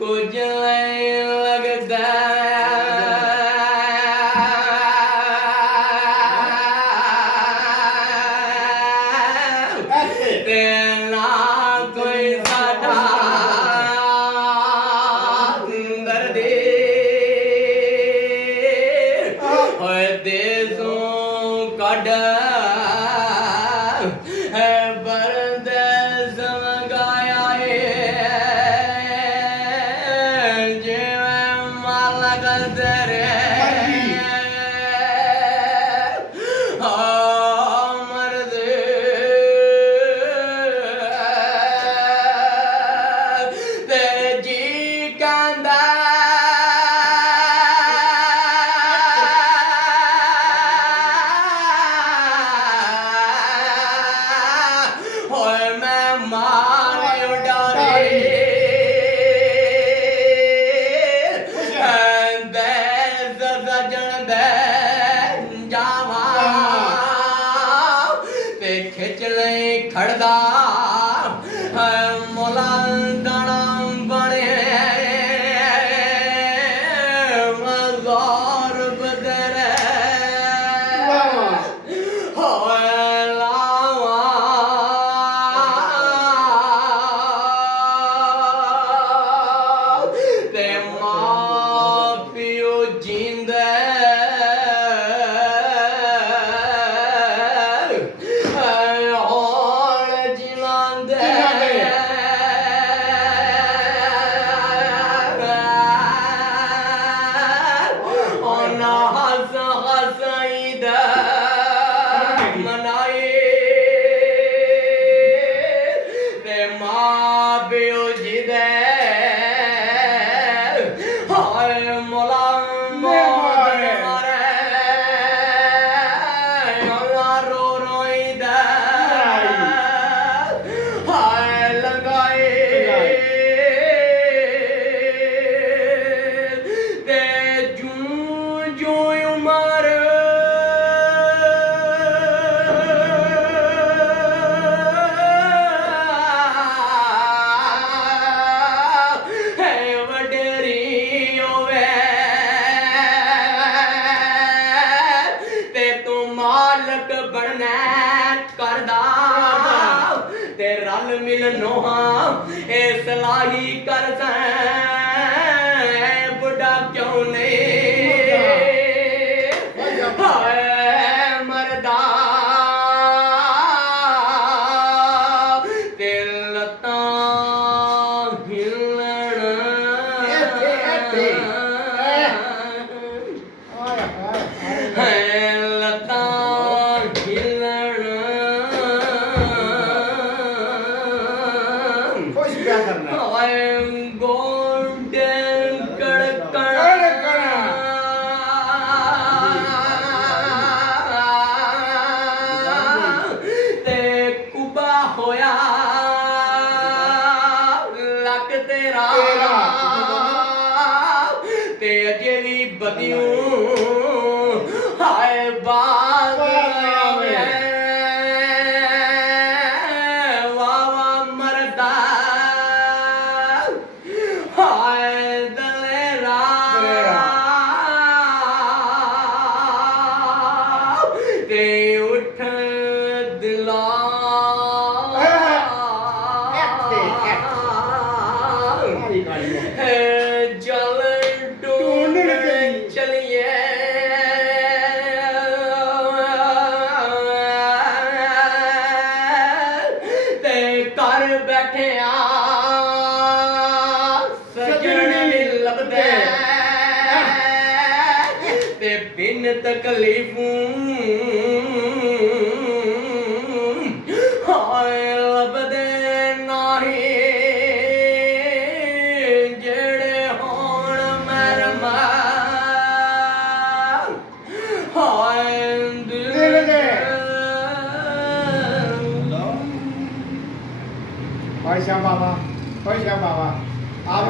कुछ नहीं लगता तेरा कोई साडा दर्दी होए देशों कड खिच ले खड़दा मोला दाना बने मज़ार बदरे ते मां पियो जींदे रल मिल नोहा ए सलाही कर बुढ़ा क्यों नहीं मरदा दिल लता ते अजे भी बदियूं हाय बाग वावा मरदा हाय दलेरा ते उठ दिला बैठे सजन लभदे ते बिन तकलीफूं लभदे नाही जेड़े होण मरमा दिल दे पैसा बाबा आप